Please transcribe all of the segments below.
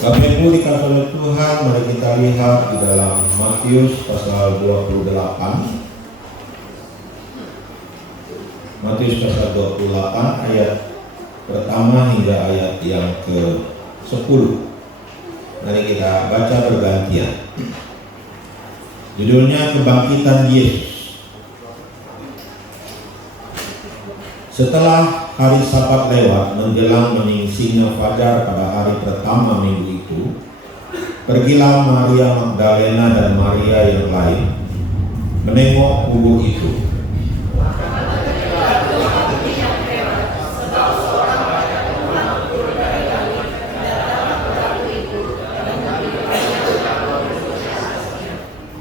Bapak Ibu dikasih oleh Tuhan, mari kita lihat di dalam Matius pasal 28. Matius pasal 28 ayat pertama hingga ayat yang ke-10. Mari kita baca bergantian. Judulnya Kebangkitan Yesus. Setelah hari Sabat lewat menjelang menyingsingnya fajar pada hari pertama minggu itu, pergilah Maria Magdalena dan Maria yang lain menengok kubur itu.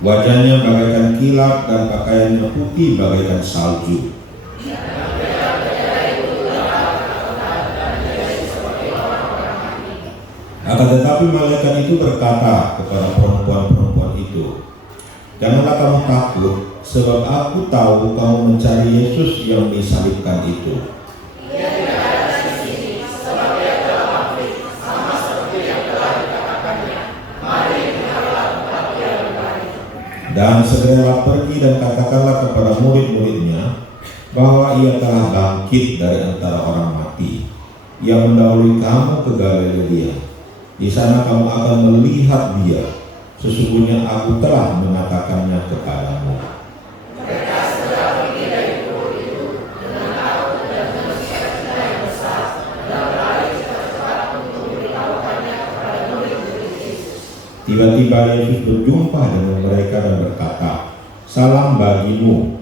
Wajahnya bagaikan kilat dan pakaiannya putih bagaikan salju. Akan tetapi malaikat itu berkata kepada perempuan-perempuan itu, "Janganlah kamu takut, sebab aku tahu kamu mencari Yesus yang disalibkan itu. Ia tidak ada di sini, sebab Ia telah bangkit, sama seperti yang telah dikatakannya. Mari dengarlah tempat Ia berbaring." Dan segeralah pergi dan katakanlah kepada murid-muridnya bahwa Ia telah bangkit dari antara orang mati. Ia mendahului kamu ke Galilea. Di sana kamu akan melihat Dia. Sesungguhnya aku telah mengatakannya kepadamu. Mereka segera pergi dari kubur itu dengan takut dan dengan sukacita yang besar, dan berlari cepat-cepat untuk memberitahukannya kepada murid-murid Yesus. Tiba-tiba Yesus berjumpa dengan mereka dan berkata, "Salam bagimu."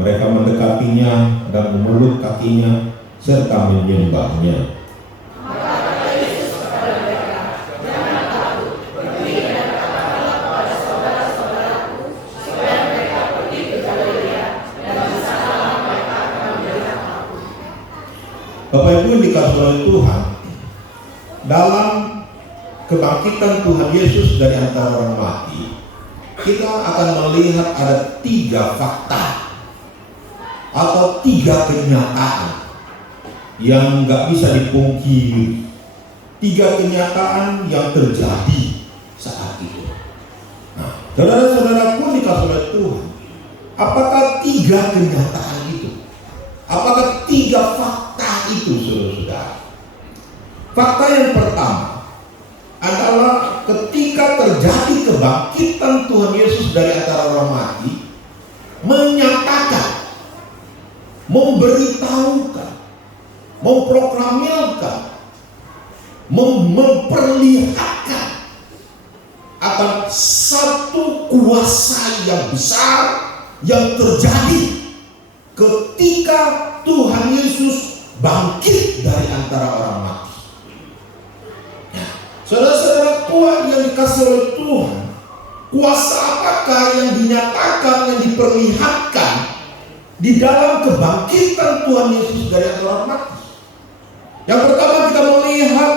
Mereka mendekatinya dan memeluk kakinya serta menyembahnya. Bapak Ibu dikasih oleh Tuhan, dalam kebangkitan Tuhan Yesus dari antara orang mati, kita akan melihat ada 3 fakta atau 3 kenyataan yang nggak bisa dipungkiri. 3 kenyataan yang terjadi saat itu. Nah, saudara-saudaraku dikasih oleh Tuhan, apakah 3 kenyataan itu? Apakah 3 fakta itu, saudara-saudara? Fakta yang pertama adalah ketika terjadi kebangkitan Tuhan Yesus dari antara orang mati, menyatakan, memberitahukan, memproklamirkan, memperlihatkan akan satu kuasa yang besar yang terjadi ketika Tuhan Yesus bangkit dari antara orang mati. Saudara-saudara kuat yang dikasih oleh Tuhan, kuasa apakah yang dinyatakan, yang diperlihatkan di dalam kebangkitan Tuhan Yesus dari antara orang mati? Yang pertama kita melihat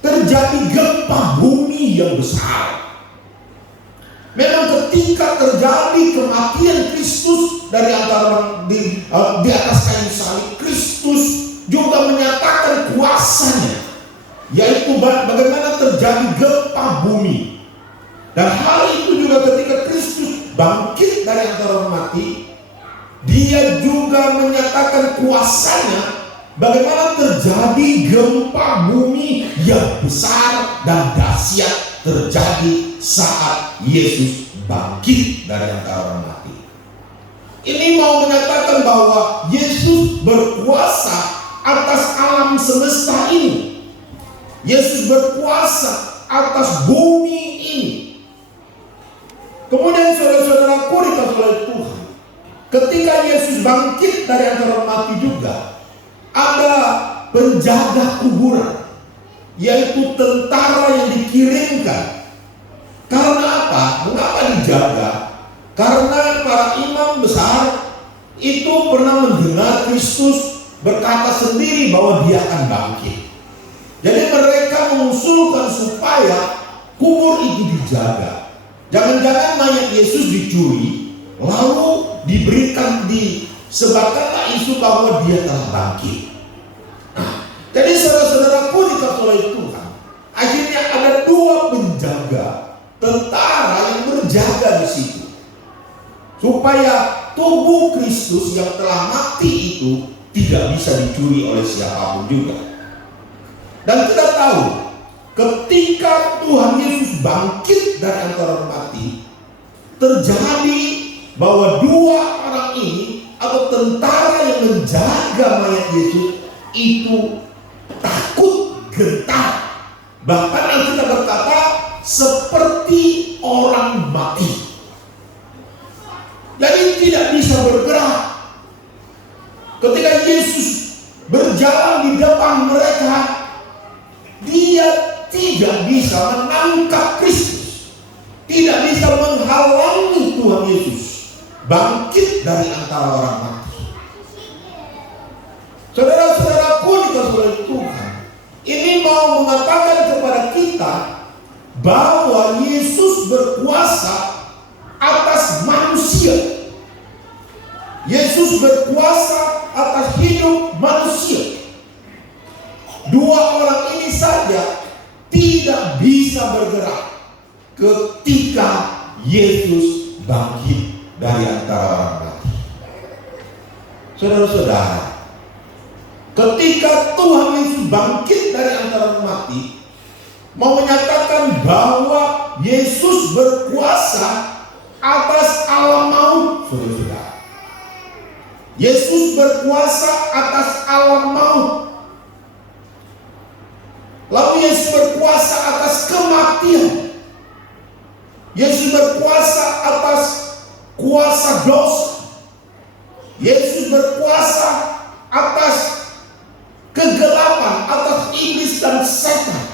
terjadi gempa bumi yang besar. Memang ketika terjadi kematian Kristus dari antara di atas kayu salib, Kristus juga menyatakan kuasanya, yaitu bagaimana terjadi gempa bumi. Dan hal itu juga ketika Kristus bangkit dari antara orang mati, Dia juga menyatakan kuasanya, bagaimana terjadi gempa bumi yang besar dan dahsyat terjadi saat Yesus bangkit dari antara orang mati. Ini mau menyatakan bahwa Yesus berkuasa atas alam semesta ini. Yesus berkuasa atas bumi ini. Kemudian saudara-saudaraku dikasih oleh Tuhan, ketika Yesus bangkit dari antara orang mati juga, ada penjaga kuburan, yaitu tentara yang dikirimkan. Karena apa? Mengapa dijaga? Karena para imam besar itu pernah mendengar Kristus berkata sendiri bahwa Dia akan bangkit. Jadi mereka mengusulkan supaya kubur itu dijaga. Jangan-jangan mayat Yesus dicuri, lalu diberikan disebabkanlah isu bahwa Dia telah bangkit. Jadi saudara-saudaraku dikasih oleh Tuhan, Akhirnya ada dua penjaga, tentara yang berjaga di situ, supaya tubuh Kristus yang telah mati itu tidak bisa dicuri oleh siapapun juga. Dan kita tahu, ketika Tuhan Yesus bangkit dari antara orang mati, terjadi bahwa dua orang ini atau tentara yang menjaga mayat Yesus itu takut, gentar. Bahkan Alkitab berkata seperti orang mati. Jadi tidak bisa bergerak. Ketika Yesus berjalan di depan mereka, dia tidak bisa menangkap Kristus, tidak bisa menghalangi Tuhan Yesus bangkit dari antara orang mati. Saudara-saudaraku dikasihi oleh Tuhan, ini mau mengatakan kepada kita bahwa Yesus berkuasa atas manusia. Yesus berkuasa atas hidup manusia. Dua orang ini saja tidak bisa bergerak ketika Yesus bangkit dari antara orang mati. Saudara-saudara, ketika Tuhan Yesus bangkit dari antara orang mati, mau menyatakan bahwa Yesus berkuasa atas alam maut. Saudara-saudara, Yesus berkuasa atas alam maut. Lalu Yesus berkuasa atas kematian. Yesus berkuasa atas kuasa dosa. Yesus berkuasa atas kegelapan, atas iblis dan setan.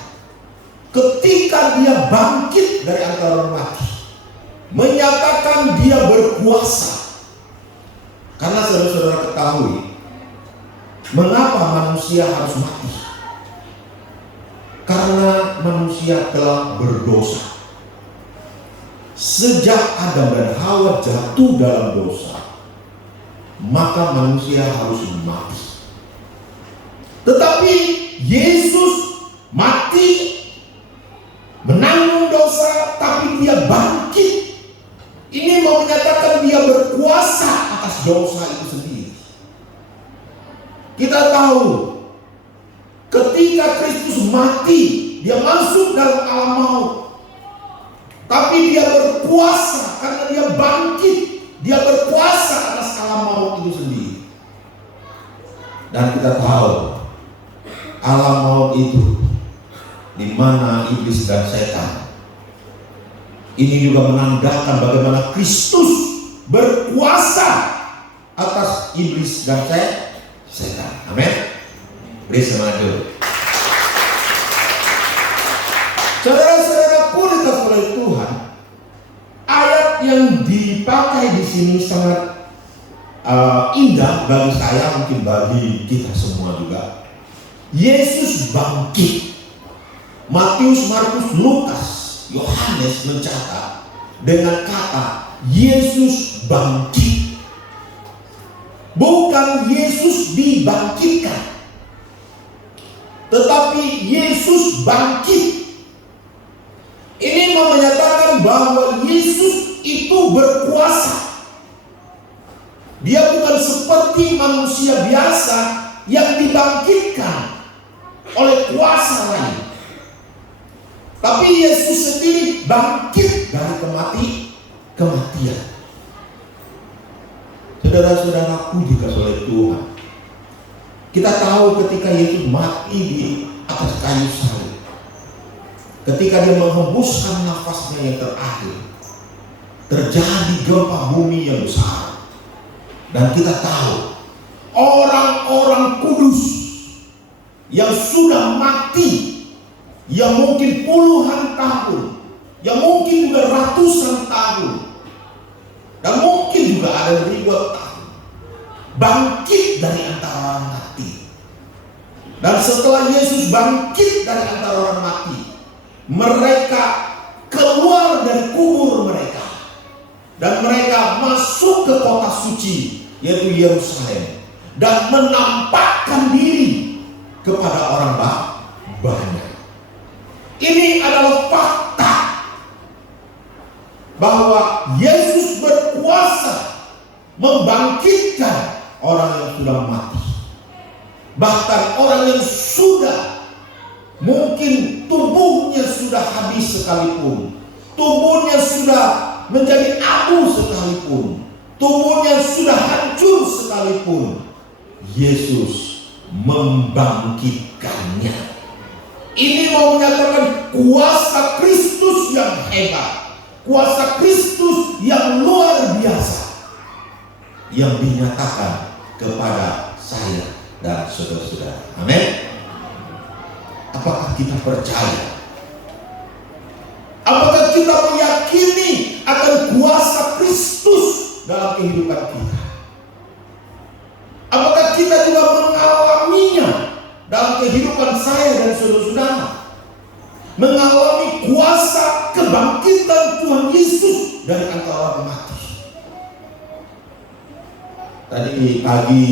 Ketika dia bangkit dari antara orang mati, menyatakan dia berkuasa. Karena saudara-saudara ketahui, mengapa manusia harus mati? Karena manusia telah berdosa. Sejak Adam dan Hawa jatuh dalam dosa, maka manusia harus mati. Tetapi Yesus mati, menanggung dosa, tapi dia bangkit. Ini mau menyatakan dia berkuasa atas dosa itu sendiri. Kita tahu, ketika Kristus mati, dia masuk dalam alam maut. Tapi dia berkuasa karena dia bangkit. Dia berkuasa atas alam maut itu sendiri. Dan kita tahu, alam maut itu di mana iblis dan setan. Ini juga menandakan bagaimana Kristus berkuasa atas iblis dan setan. Amin. Beri semangat dulu. Saudara-saudaraku dikasihi oleh Tuhan, ayat yang dipakai di sini sangat indah bagi saya, mungkin bagi kita semua juga. Yesus bangkit. Matius, Markus, Lukas, Yohanes mencatat dengan kata Yesus bangkit. Bukan Yesus dibangkitkan, tetapi Yesus bangkit. Ini mau menyatakan bahwa Yesus itu berkuasa. Dia bukan seperti manusia biasa yang dibangkitkan oleh kuasa lain. Tapi Yesus sendiri bangkit dari kematian. Saudara-saudaraku dikasihi oleh Tuhan, kita tahu ketika Yesus mati di atas kayu salib, ketika dia menghembuskan nafasnya yang terakhir, terjadi gempa bumi yang besar. Dan kita tahu orang-orang kudus yang sudah mati, yang mungkin puluhan tahun, yang mungkin juga ratusan tahun, dan mungkin juga ada ribuan tahun, bangkit dari antara orang mati. Dan setelah Yesus bangkit dari antara orang mati, mereka keluar dari kubur mereka, dan mereka masuk ke kota suci, yaitu Yerusalem, dan menampakkan diri kepada orang banyak. Ini adalah fakta bahwa Yesus berkuasa membangkitkan orang yang sudah mati. Bahkan orang yang sudah mungkin tubuhnya sudah habis sekalipun, tubuhnya sudah menjadi abu sekalipun, tubuhnya sudah hancur sekalipun, Yesus membangkitkannya. Ini mau menyatakan kuasa Kristus yang hebat, kuasa Kristus yang luar biasa, yang dinyatakan kepada saya dan saudara-saudara. Amin. Apakah kita percaya? Apakah kita meyakini akan kuasa Kristus dalam kehidupan kita? Apakah kita juga mengalaminya dalam kehidupan saya dan saudara-saudara? Mengalami kuasa kebangkitan Tuhan Yesus dari antara orang mati. Tadi pagi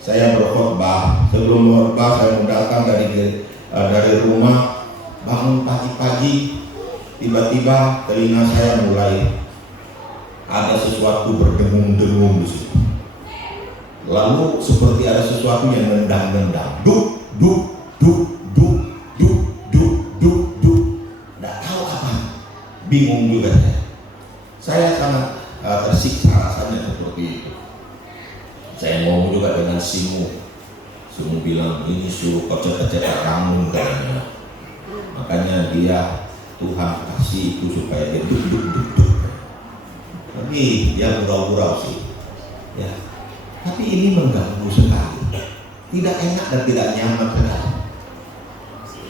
saya berkhotbah. Sebelum berkhotbah saya datang dari rumah, bangun pagi-pagi, tiba-tiba telinga saya mulai ada sesuatu berdengung-dengung di situ. Lalu seperti ada sesuatu yang nendang-nendang, duk, duk, duk, duk, duk, duk, duk, duk. Nggak tahu apa, bingung juga saya. Saya sangat tersiksa rasanya seperti itu. Saya ngomong juga dengan Simu bilang ini suruh kocek-kocek kamu katanya. Makanya dia Tuhan kasih itu supaya dia duk, duk, duk, duk. Tapi dia gurau-gurau sih, ya. Tapi ini mengganggu sekali, tidak enak dan tidak nyaman sekali.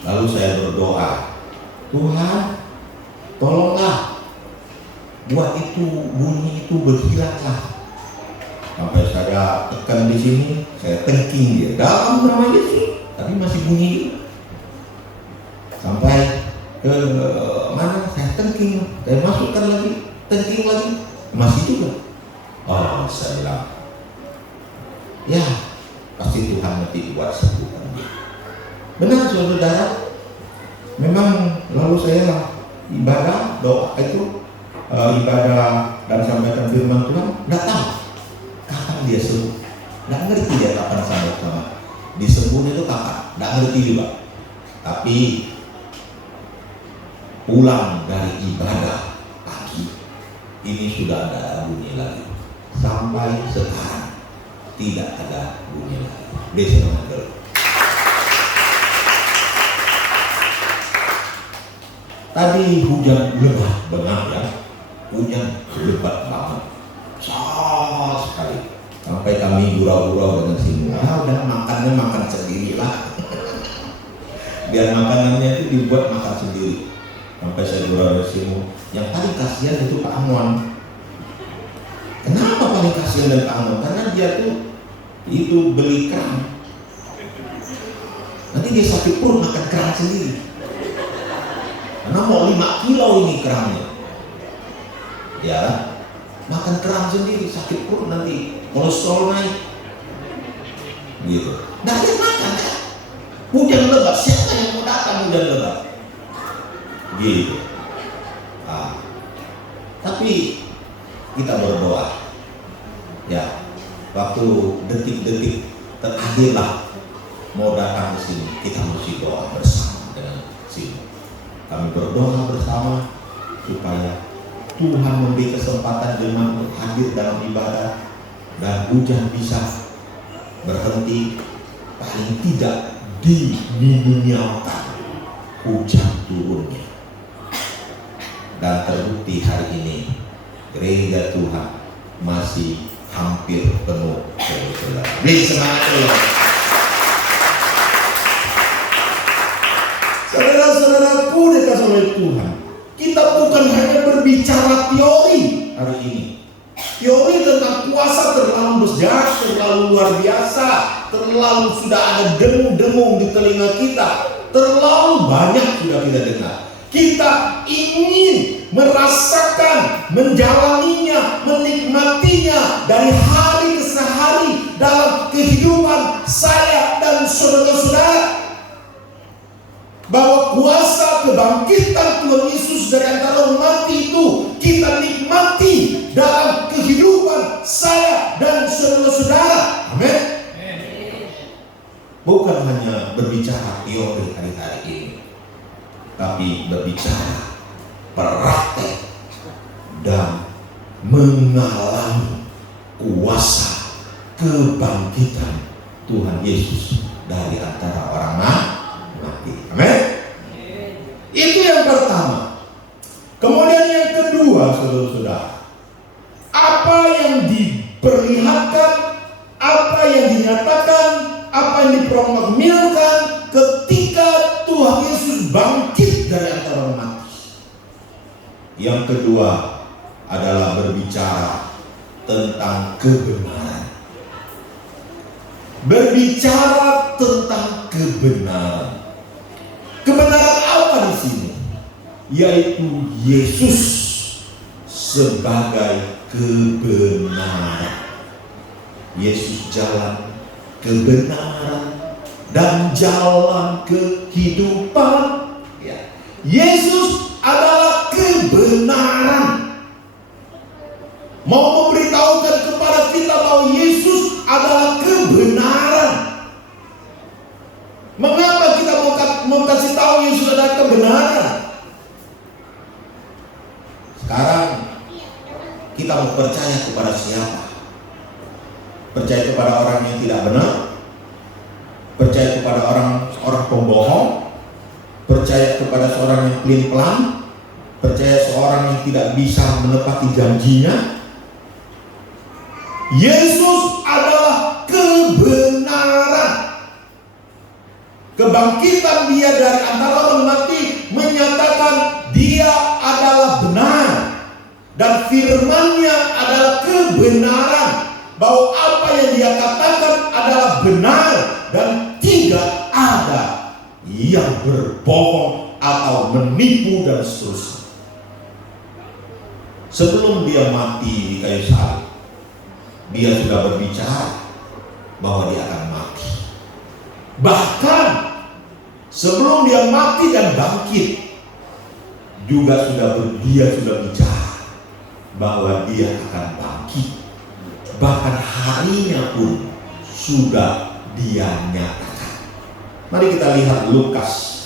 Lalu saya berdoa, Tuhan, tolonglah buat itu bunyi itu berhilanglah. Sampai saya tekan di sini, saya tengking dia dalam nama Yesus, tapi masih bunyi. Sampai ke mana saya tengking, saya masukkan lagi, tengking lagi, masih juga. Oh, saya bilang, ya pasti Tuhan nanti buat sembuhkan dia. Benar saudara, memang lalu saya ibadah doa itu ibadah dan sampaikan firman Tuhan, nggak tahu kapan dia sembuh, nggak ngerti dia kapan sama disembuh itu kapan, nggak ngerti juga. Tapi pulang dari ibadah pagi ini sudah ada bunyi lagi, sampai sekarang tidak ada bunyi lagi. Besok nanti. Tadi hujan lebat banget ya, hujan lebat banget, besar sekali. Sampai kami gurau-gurau dengan Simu, udah makannya makan sendiri lah. Biar makanannya itu dibuat makan sendiri. Sampai saya gurau dengan Simu, yang paling kasihan itu Pak Amon. Kenapa paling kasihan dari Pak Amon? Karena dia tuh itu beli kerang, nanti dia sakit perut makan kerang sendiri. Karena mau 5 kilo ini kerangnya, ya makan kerang sendiri, sakit perut nanti, kolesterol naik, gitu. Nah dia makan kan, hujan lebat, siapa yang mau datang hujan lebat, gitu. Tapi kita berdoa, ya. Waktu detik-detik terakhir lah mau datang ke sini, kita mesti doa bersama dengan sini. Kami berdoa bersama supaya Tuhan memberi kesempatan jemaat hadir dalam ibadah dan hujan bisa berhenti, paling tidak diminimalkan hujan turunnya. Dan terbukti hari ini gereja Tuhan masih hampir penuh, saudara. Beri semangat dulu. Saudara-saudaraku dikasih oleh Tuhan, kita bukan hanya berbicara teori hari ini. Teori tentang kuasa terlalu besar, terlalu luar biasa, terlalu sudah ada dengung-dengung di telinga kita, terlalu banyak sudah kita dengar. Kita ingin merasakan, menjalaninya, menikmatinya dari hari ke hari dalam kehidupan saya dan saudara-saudara. bahwa kuasa kebangkitan Tuhan Yesus dari antara orang mati itu kita nikmati dalam kehidupan saya dan saudara-saudara. Amin. Bukan hanya berbicara teori hari-hari ini, tapi berbicara praktek dan mengalami kuasa kebangkitan Tuhan Yesus dari antara orang mati. Amin. Itu yang pertama. Kemudian yang kedua, saudara-saudara, apa yang diperlihatkan, apa yang dinyatakan, apa yang diproklamasikan ketika Tuhan Yesus bangkit dari antara orang mati. Yang kedua adalah berbicara tentang kebenaran. Berbicara tentang kebenaran. Kebenaran apa di sini? Yaitu Yesus sebagai kebenaran. Yesus jalan kebenaran dan jalan kehidupan. Ya. Yesus adalah kebenaran. Mau memberitahukan kepada kita bahwa Yesus adalah kebenaran. Mengapa kita mau kasih tahu Yesus adalah kebenaran? Sekarang kita mau percaya kepada siapa? Percaya kepada orang yang tidak benar? Percaya kepada orang pembohong? Percaya kepada seorang yang pelin-pelan? Percaya seorang yang tidak bisa menepati janjinya? Yesus adalah kebenaran. Kebangkitan dia dari antara orang mati menyatakan dia adalah benar. Dan firman-Nya adalah kebenaran. Bahwa apa yang dia katakan adalah benar. Dan tidak ada yang berbohong atau menipu dan seterusnya. Sebelum dia mati di kayu salib, dia sudah berbicara bahwa dia akan mati. Bahkan sebelum dia mati dan bangkit, juga dia sudah bicara bahwa dia akan bangkit. Bahkan harinya pun sudah dia nyatakan. Mari kita lihat Lukas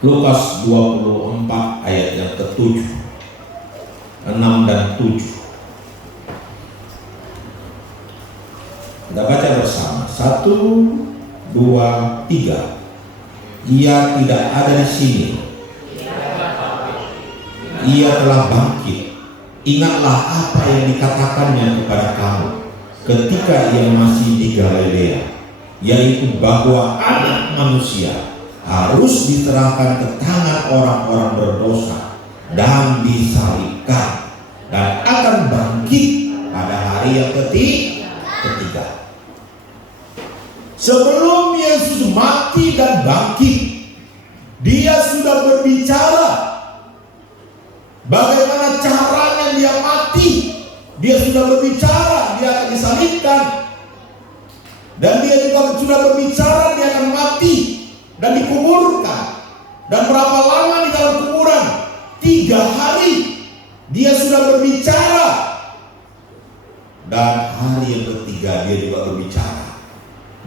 Lukas 24 ayat yang ke-7, 6 dan 7. Kita baca bersama. 1, 2, 3. Ia tidak ada di sini. Ia telah bangkit. Ingatlah apa yang dikatakannya kepada kamu ketika ia masih di Galilea, yaitu bahwa Anak Manusia harus diserahkan ke tangan orang-orang berdosa dan disalibkan dan akan bangkit pada hari yang ketiga. Sebelum Yesus mati dan bangkit, dia sudah berbicara bagaimana caranya dia mati. Dia sudah berbicara dia akan disalibkan, dan dia juga sudah berbicara dia akan mati dan dikuburkan. Dan berapa lama di dalam kuburan? 3 hari. Dia sudah berbicara. Dan hari yang ketiga dia juga berbicara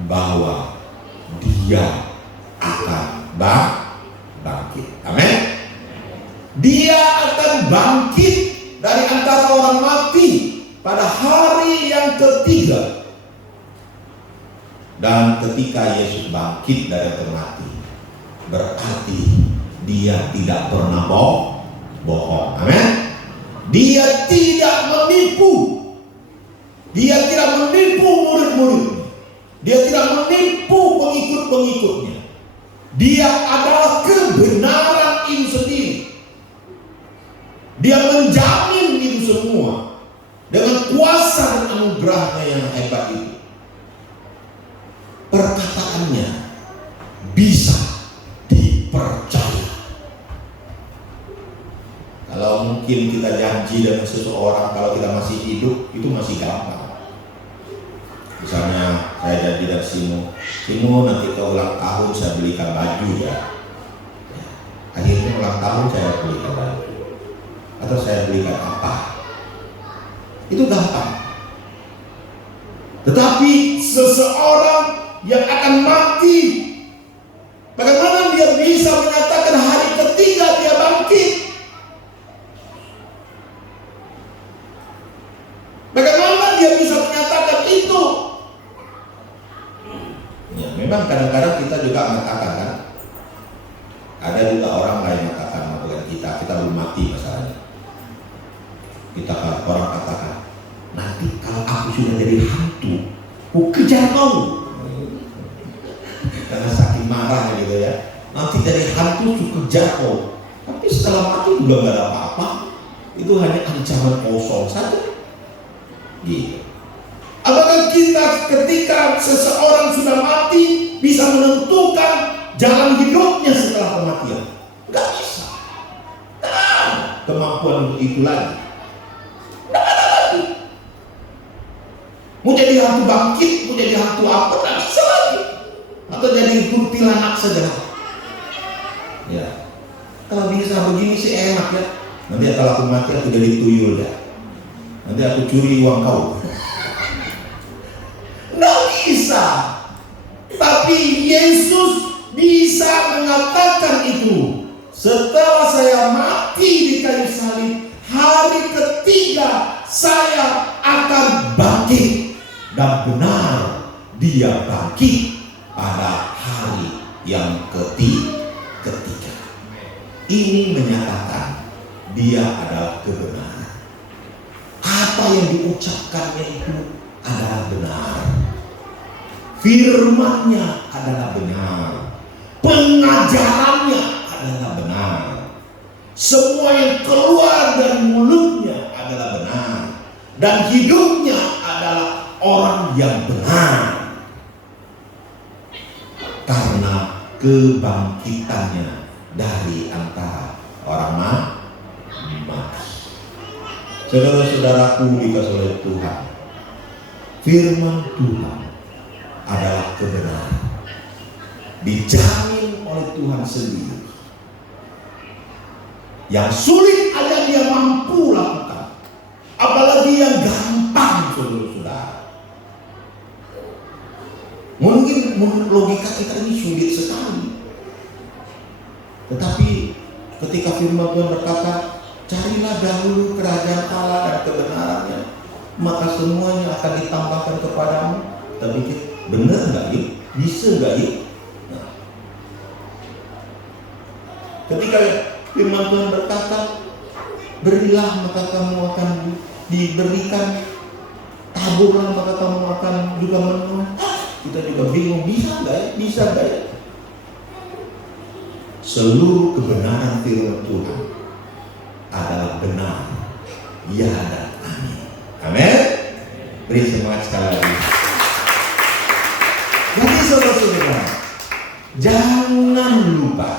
bahwa dia akan bangkit. Amin. Dia akan bangkit dari antara orang mati pada hari yang ketiga. Dan ketika Yesus bangkit dari antara mati, berarti dia tidak pernah bohong. Amin. Dia tidak menipu. Dia tidak menipu murid-muridnya. Dia tidak menipu pengikut-pengikutnya. Dia adalah kebenaran itu sendiri. Dia menjamin itu semua dengan kuasa dan anugerahnya yang hebat itu. Perkataannya bisa dipercaya. Kalau mungkin kita janji dengan seseorang kalau kita masih hidup, itu masih gampang. Misalnya Saya janjikan Simo nanti ke ulang tahun saya belikan baju ya. Akhirnya ulang tahun saya belikan baju. Atau saya belikan apa? Itu gampang. Tetapi seseorang yang akan mati, bagaimana dia bisa menyatakan hari ketiga dia bangkit? Bagaimana dia bisa menyatakan itu? Ya, memang kadang-kadang kita juga mengatakan kan, ada juga orang lain mengatakan bukan kita belum mati masalahnya. Orang katakan, nanti kalau aku sudah jadi hantu, aku kejar kau. Karena saking marah gitu ya. Nanti dari hantu aku kejar kau. Tapi setelah mati juga nggak ada apa-apa. Itu hanya ancaman kosong saja. Gitu. Apakah kita ketika seseorang sudah mati bisa menentukan jalan hidupnya setelah kematian? Nggak bisa. Tidak ada kemampuan untuk itu lagi. Tidak ada lagi. Mau jadi hantu bangkit, mau jadi hantu apa, tidak bisa lagi. Atau jadi kuntilanak saja. Ya. Kalau bisa begini sih enak ya. Nanti kalau aku mati aku jadi tuyul ya. Nanti aku curi uang kau. Nggak bisa. Tapi Yesus bisa mengatakan itu. Setelah saya mati di kayu salib, hari ketiga saya akan bangkit. Dan benar dia bangkit pada hari yang ketiga. Ini menyatakan dia adalah kebenaran. Apa yang diucapkannya itu adalah benar. Firman-Nya adalah benar. Pengajarannya adalah benar. Semua yang keluar dari mulutnya adalah benar. Dan hidupnya adalah orang yang benar. Karena kebangkitannya dari antara orang mati. Saudara-saudaraku dikasihi oleh Tuhan, firman Tuhan adalah kebenaran, dijamin oleh Tuhan sendiri. Yang sulit aja dia mampu lakukan, apalagi yang gampang, saudara-saudara. Mungkin logika kita ini sulit sekali, tetapi ketika firman Tuhan berkata, carilah dahulu kerajaan Allah dan kebenarannya, maka semuanya akan ditambahkan kepadamu. Kita pikir, benar nggak ya? Bisa nggak ya? Nah, ketika firman Tuhan berkata, berilah maka kamu akan diberikan, taburlah maka kamu akan juga menuai. Kita juga bingung, bisa nggak ya? Bisa nggak ya? Seluruh kebenaran firman Tuhan adalah benar, ya dan amin. Amin. Beri semangat sekali lagi. Jadi saudara-saudara, jangan lupa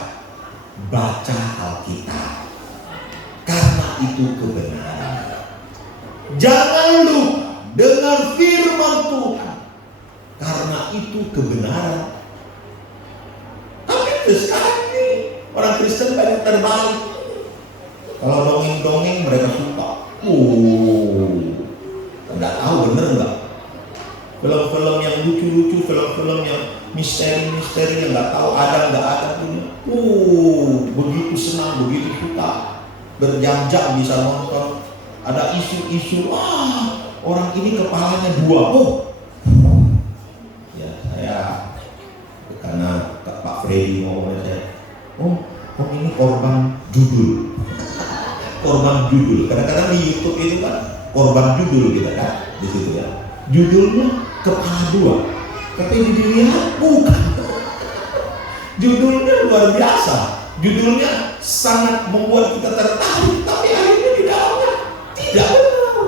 baca Alkitab, karena itu kebenaran. Jangan lupa dengar firman Tuhan, karena itu kebenaran. Tapi sekarang ini orang Kristen banyak terbalik. Kalau dongeng-dongeng mereka suka. Nggak tahu bener nggak. Film-film yang lucu-lucu, film-film yang misteri-misteri yang nggak tahu ada nggak ada punya. Begitu senang, begitu suka. Berjam-jam bisa nonton. Ada isu-isu. Orang ini kepalanya dua. Ya saya karena Pak Freddy ngomongnya saya. Ini korban judul. Korban judul. Kadang-kadang di YouTube itu kan korban judul kita kan di situ ya. Judulnya kepala dua. Tapi dilihat bukan. Judulnya luar biasa. Judulnya sangat membuat kita tertarik. Tapi akhirnya di dalamnya tidak benar.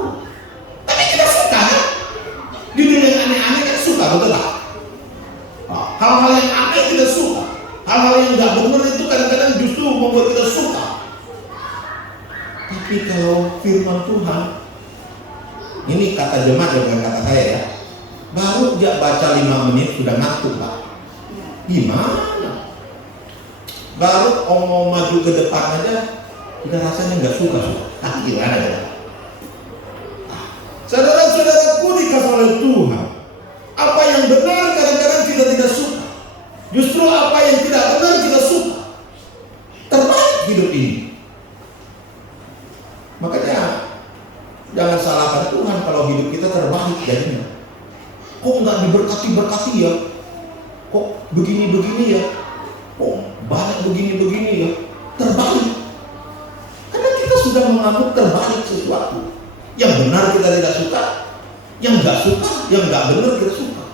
Tapi kita suka kan? Judul yang aneh-aneh kan suka, betul tak? Hal-hal yang aneh kita suka. Hal-hal yang nggak benar itu kadang-kadang justru membuat kita suka. Tapi kalau firman Tuhan, ini kata jemaat bukan kata saya ya. Baru dia baca 5 menit sudah ngantuk, Pak. Gimana? Baru mau maju ke depan aja udah rasanya nggak suka. Gimana ya? Saudara-saudaraku dikasih oleh Tuhan, apa yang benar kadang-kadang kita tidak suka. Justru apa yang tidak benar kita suka. Terbalik hidup ini. Makanya jangan salahkan Tuhan kalau hidup kita terbalik jadinya. Kok nggak diberkati-berkati ya? Kok begini-begini ya? Kok banyak begini-begini ya? Terbalik. Karena kita sudah menganggap terbalik sesuatu. Yang benar kita tidak suka, yang nggak suka, yang nggak benar kita suka.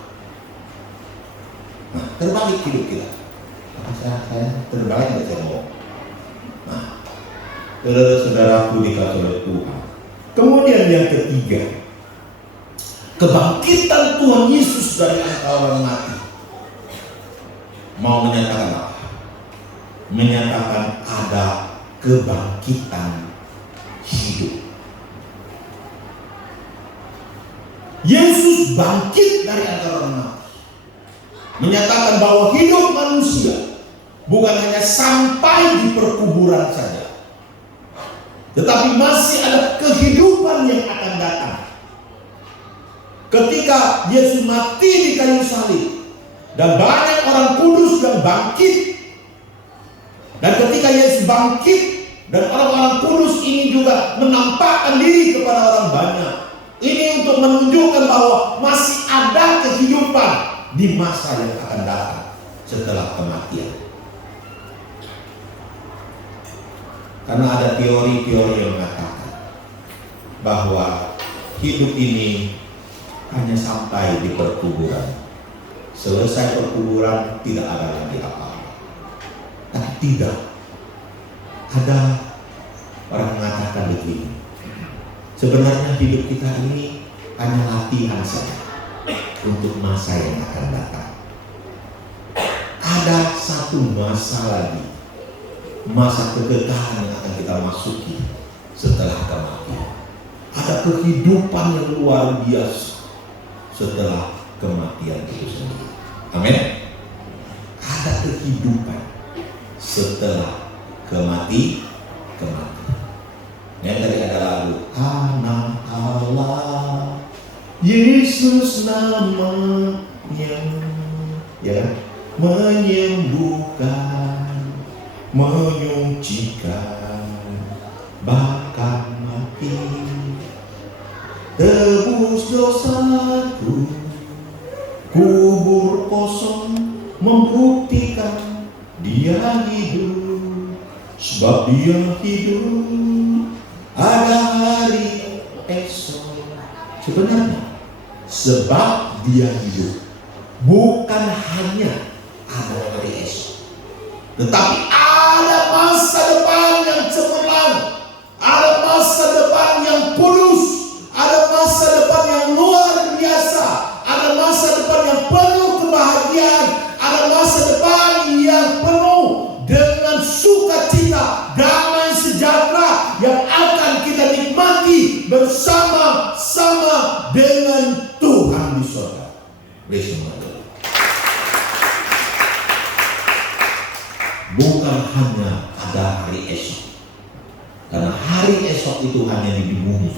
Nah, terbalik hidup kita. Saya terbalik nggak saya ngomong. Nah, saudara-saudaraku dikasih oleh Tuhan. Kemudian yang ketiga, kebangkitan Tuhan Yesus dari antara orang mati mau menyatakan apa? Menyatakan ada kebangkitan hidup. Yesus bangkit dari antara orang mati, menyatakan bahwa hidup manusia bukan hanya sampai di perkuburan saja, tetapi masih ada kehidupan yang akan datang. Ketika Yesus mati di kayu salib dan banyak orang kudus yang bangkit, dan ketika Yesus bangkit dan orang-orang kudus ini juga menampakkan diri kepada orang banyak, ini untuk menunjukkan bahwa masih ada kehidupan di masa yang akan datang setelah kematian. Karena ada teori-teori yang mengatakan bahwa hidup ini hanya sampai di perkuburan. Selesai perkuburan tidak ada lagi apa-apa. Tapi tidak. Ada orang mengatakan begini, sebenarnya hidup kita ini hanya latihan saja untuk masa yang akan datang. Ada satu masa lagi, masa kekekalan yang akan kita masuki setelah kematian. Ada kehidupan yang luar biasa setelah kematian itu sendiri. Amin. Ada kehidupan setelah kematian. Yang tadi ada lagu Anak Allah, Yesus namanya, ya, menyembuhkan, menyucikan, bahkan mati, tebus dosaku, kubur kosong membuktikan dia hidup, sebab dia hidup. Ada hari esok. Sebenarnya sebab dia hidup, bukan hanya ada hari esok, tetapi ada masa depan yang cemerlang, ada masa depan yang kudus, ada masa depan yang luar biasa, ada masa depan yang penuh kebahagiaan, ada masa depan yang penuh dengan sukacita, damai sejahtera yang akan kita nikmati bersama-sama dengan Tuhan di surga. Bukan hanya ada hari esok, karena hari esok itu hanya di bumi,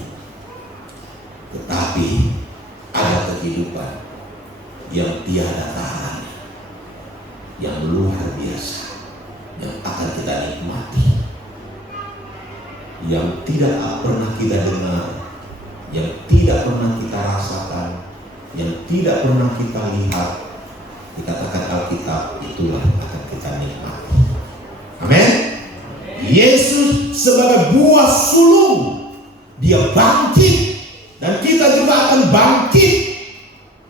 tetapi ada kehidupan yang tiada tahannya, yang luar biasa, yang akan kita nikmati, yang tidak pernah kita dengar, yang tidak pernah kita rasakan, yang tidak pernah kita lihat. Dikatakan Alkitab, itulah akan kita nikmati. Amin. Yesus sebagai buah sulung, dia bangkit, dan kita juga akan bangkit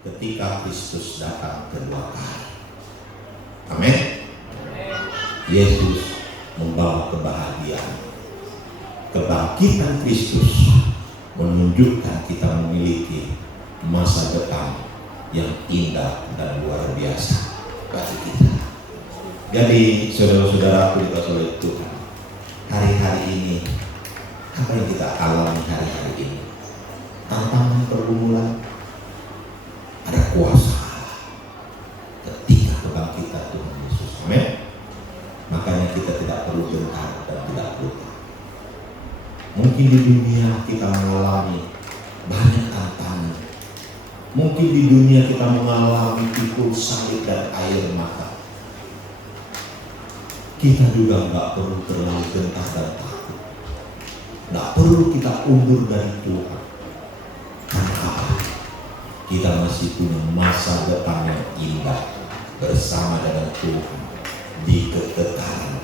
ketika Kristus datang kedua kali. Amin. Yesus membawa kebahagiaan. Kebangkitan Kristus menunjukkan kita memiliki masa depan yang indah dan luar biasa bagi kita. Jadi saudara-saudaraku dikasihi oleh Tuhan, hari-hari ini apa yang kita alami hari-hari ini? Tantangan pergumulan, ada perlu gentar dan tidak perlu takut. Mungkin di dunia kita mengalami banyak tantangan. Mungkin di dunia kita mengalami pikul salib dan air mata. Kita juga nggak perlu terlalu gentar dan takut. Nggak perlu kita undur dari Tuhan. Karena apa? Kita masih punya masa depan yang indah bersama dengan Tuhan di kekekalan